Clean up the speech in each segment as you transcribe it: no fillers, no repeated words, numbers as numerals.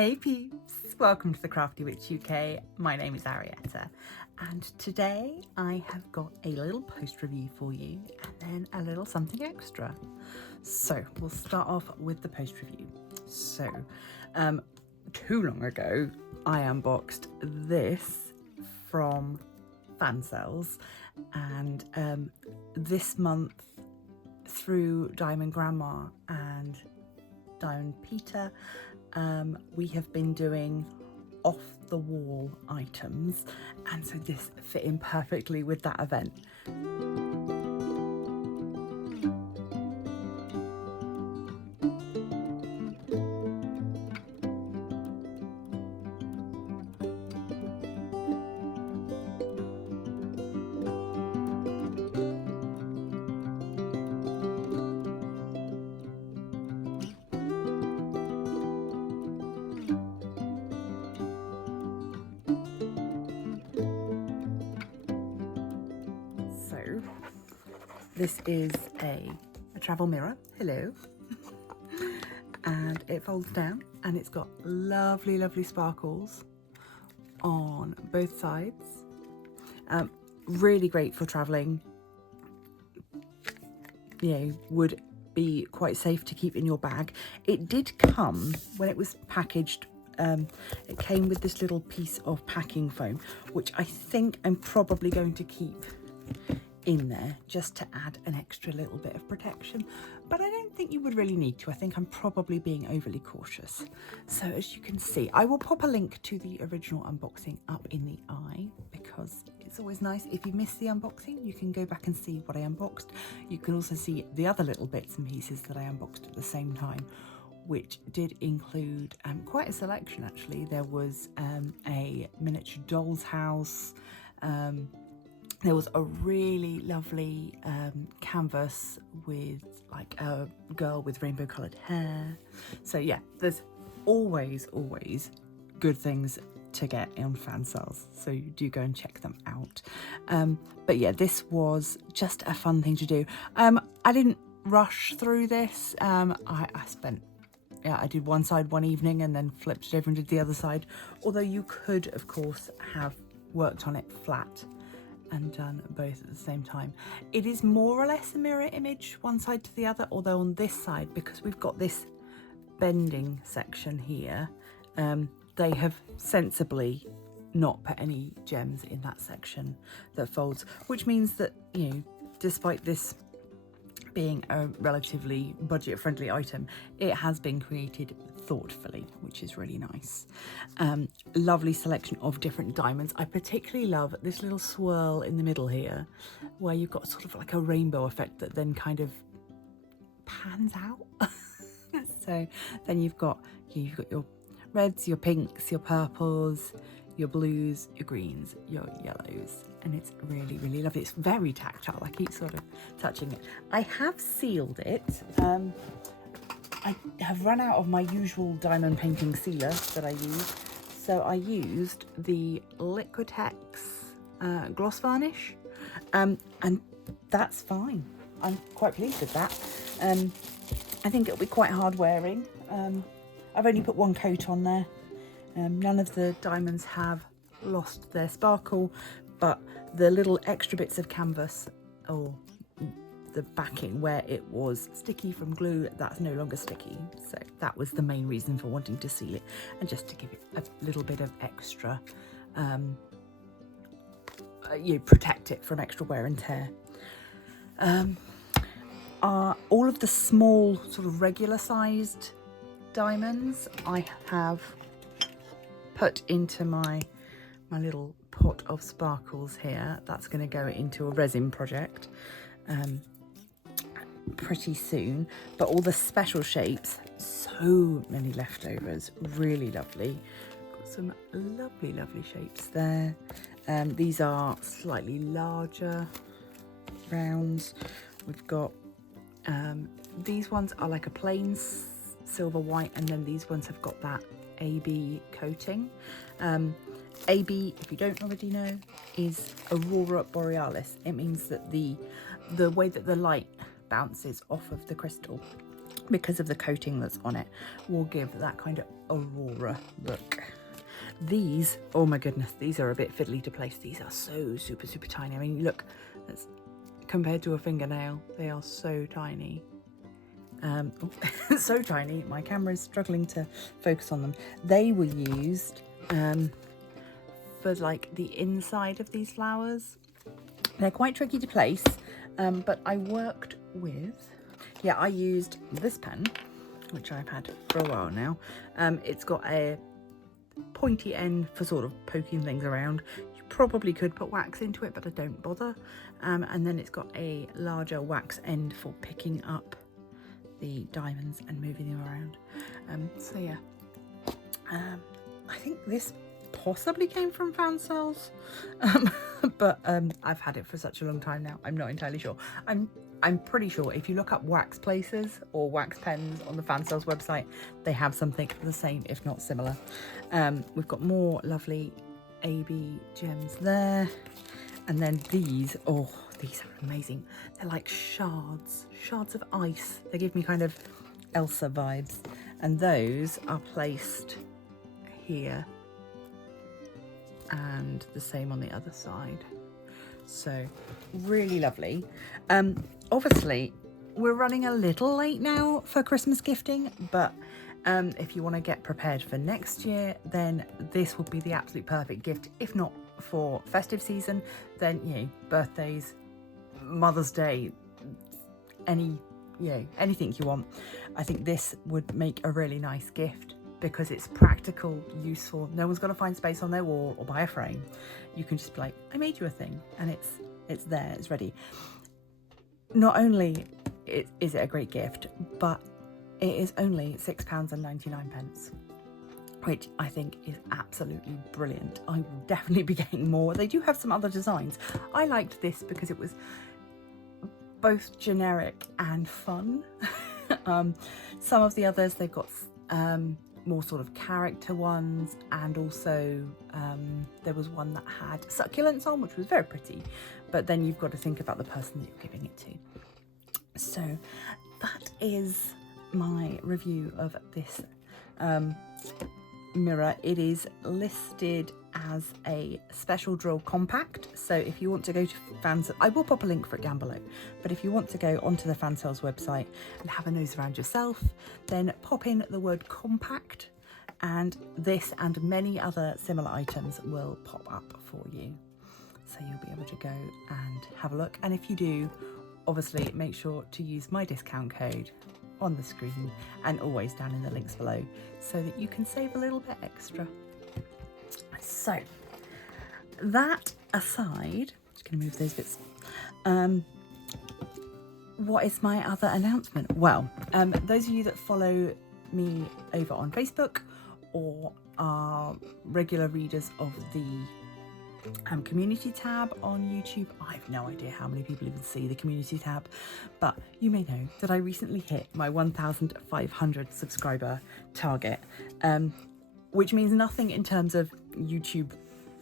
Hey peeps, welcome to the Crafty Witch UK. My name is Arietta and today I have got a little post review for you and then a little something extra. So we'll start off with the post review. So too long ago I unboxed this from Fansells, and this month through Diamond Grandma and Diamond Peter we have been doing off the wall items, and so this fit in perfectly with that event. So this is a travel mirror, hello, and it folds down and it's got lovely sparkles on both sides. Really great for traveling, you know, would be quite safe to keep in your bag. It did come, when it was packaged, it came with this little piece of packing foam, which I think I'm probably going to keep in there just to add an extra little bit of protection, but I don't think you would really need to. I think I'm probably being overly cautious. So as you can see, I will pop a link to the original unboxing up in the eye, because it's always nice if you miss the unboxing, you can go back and see what I unboxed. You can also see the other little bits and pieces that I unboxed at the same time, which did include quite a selection actually. There was a miniature doll's house, there was a really lovely canvas with like a girl with rainbow coloured hair. So yeah, there's always good things to get on Fansells, so you do go and check them out. But yeah, this was just a fun thing to do. I didn't rush through this. I did one side one evening and then flipped it over and did the other side, although you could of course have worked on it flat and done both at the same time. It is more or less a mirror image one side to the other, although on this side, because we've got this bending section here, they have sensibly not put any gems in that section that folds, which means that, you know, despite this being a relatively budget-friendly item, it has been created thoughtfully, which is really nice. Lovely selection of different diamonds. I particularly love this little swirl in the middle here, where you've got sort of like a rainbow effect that then kind of pans out. So then you've got your reds, your pinks, your purples, your blues, your greens, your yellows, and it's really lovely. It's very tactile. I keep sort of touching it. I have sealed it. I have run out of my usual diamond painting sealer that I use, so I used the Liquitex gloss varnish, and that's fine. I'm quite pleased with that. I think it'll be quite hard wearing. I've only put one coat on there. None of the diamonds have lost their sparkle, but the little extra bits of canvas, or the backing where it was sticky from glue, that's no longer sticky. So that was the main reason for wanting to seal it, and just to give it a little bit of extra, protect it from extra wear and tear. All of the small sort of regular sized diamonds I have put into my little pot of sparkles here. That's going to go into a resin project pretty soon. But all the special shapes, so many leftovers, really lovely. Got some lovely shapes there. These are slightly larger rounds. We've got these ones are like a plain silver white, and then these ones have got that AB coating. AB, if you don't already know, is Aurora Borealis. It means that the way that the light bounces off of the crystal because of the coating that's on it, will give that kind of aurora look. These, oh my goodness, these are a bit fiddly to place. These are so super tiny. I mean, look, that's compared to a fingernail, they are so tiny. So tiny, my camera is struggling to focus on them. They were used for like the inside of these flowers. They're quite tricky to place, but I worked with, yeah, I used this pen, which I've had for a while now. It's got a pointy end for sort of poking things around. You probably could put wax into it, but I don't bother. And then it's got a larger wax end for picking up the diamonds and moving them around. So yeah, I think this possibly came from Fansells, but I've had it for such a long time now, I'm not entirely sure. I'm pretty sure if you look up wax places or wax pens on the Fansells website, they have something the same, if not similar. We've got more lovely AB gems there, and then these, oh, these are amazing. They're like shards of ice. They give me kind of Elsa vibes, and those are placed here and the same on the other side. So really lovely. Obviously we're running a little late now for Christmas gifting, but if you want to get prepared for next year, then this would be the absolute perfect gift. If not for festive season, then you know, birthdays, Mother's Day, anything you want. I think this would make a really nice gift because it's practical, useful. No one's got to find space on their wall or buy a frame. You can just be like, I made you a thing, and it's there, it's ready. Not only is it a great gift, but it is only £6.99, which I think is absolutely brilliant. I will definitely be getting more. They do have some other designs. I liked this because it was both generic and fun. Some of the others, they've got more sort of character ones, and also there was one that had succulents on, which was very pretty, but then you've got to think about the person that you're giving it to. So that is my review of this mirror. It is listed as a special draw compact, so if you want to go to Fansells, I will pop a link for it down below, but if you want to go onto the Fansells website and have a nose around yourself, then pop in the word compact, and this and many other similar items will pop up for you, so you'll be able to go and have a look. And if you do, obviously make sure to use my discount code on the screen and always down in the links below, so that you can save a little bit extra. So that aside, just going to move those bits. What is my other announcement? Well, those of you that follow me over on Facebook or are regular readers of the community tab on YouTube, I have no idea how many people even see the community tab, but you may know that I recently hit my 1,500 subscriber target, which means nothing in terms of YouTube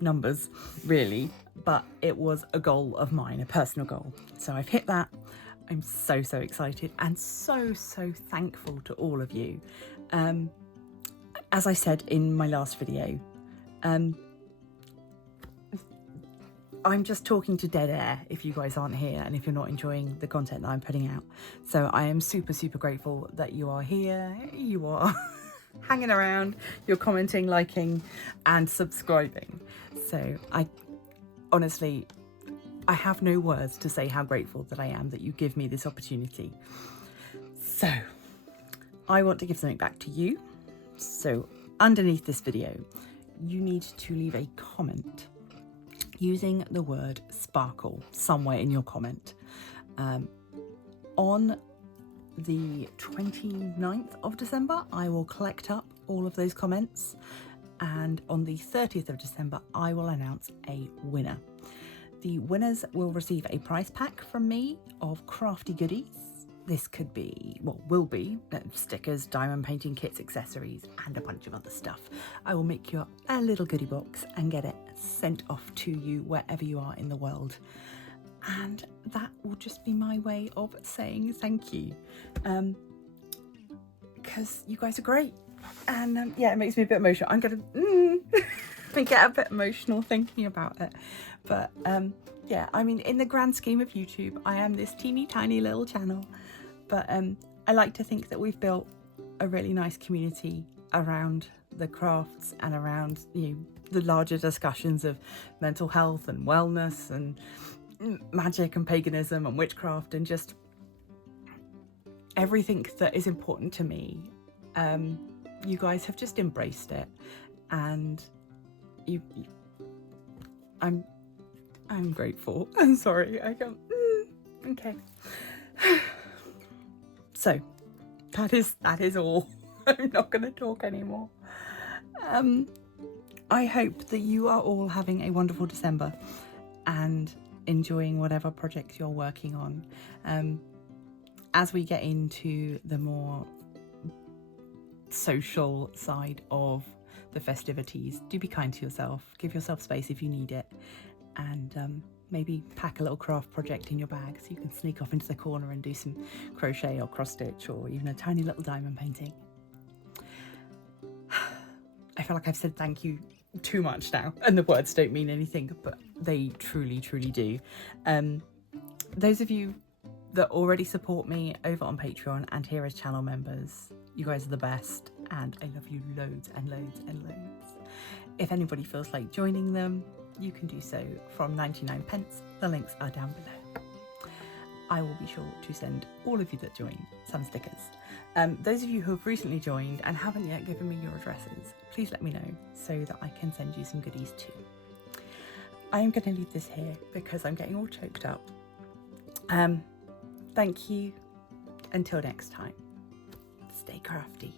numbers really, but it was a goal of mine, a personal goal. So I've hit that. I'm so excited and so thankful to all of you. As I said in my last video, I'm just talking to dead air if you guys aren't here and if you're not enjoying the content that I'm putting out. So I am super grateful that you are here, you are hanging around, you're commenting, liking and subscribing. So I honestly, I have no words to say how grateful that I am that you give me this opportunity. So I want to give something back to you. So underneath this video, you need to leave a comment using the word sparkle somewhere in your comment. On the 29th of December, I will collect up all of those comments, and on the 30th of December, I will announce a winner. The winners will receive a prize pack from me of crafty goodies. This could be, well, will be stickers, diamond painting kits, accessories, and a bunch of other stuff. I will make you up a little goodie box and get it sent off to you wherever you are in the world. And that will just be my way of saying thank you. because you guys are great. And yeah, it makes me a bit emotional. I'm gonna I get a bit emotional thinking about it. But yeah, I mean, in the grand scheme of YouTube, I am this teeny tiny little channel. But I like to think that we've built a really nice community around the crafts and around, you know, the larger discussions of mental health and wellness and magic and paganism and witchcraft and just everything that is important to me. You guys have just embraced it, and I'm grateful. I'm sorry, I can't. Okay. So that is all. I'm not going to talk anymore. I hope that you are all having a wonderful December and enjoying whatever projects you're working on. As we get into the more social side of the festivities, do be kind to yourself, give yourself space if you need it, and maybe pack a little craft project in your bag so you can sneak off into the corner and do some crochet or cross stitch or even a tiny little diamond painting. I feel like I've said thank you too much now, and the words don't mean anything, but they truly do. Those of you that already support me over on Patreon and here as channel members, you guys are the best, and I love you loads and loads and loads. If anybody feels like joining them, you can do so from 99 pence. The links are down below. I will be sure to send all of you that join some stickers. Those of you who have recently joined and haven't yet given me your addresses, please let me know so that I can send you some goodies too. I am going to leave this here because I'm getting all choked up. Thank you. Until next time, stay crafty.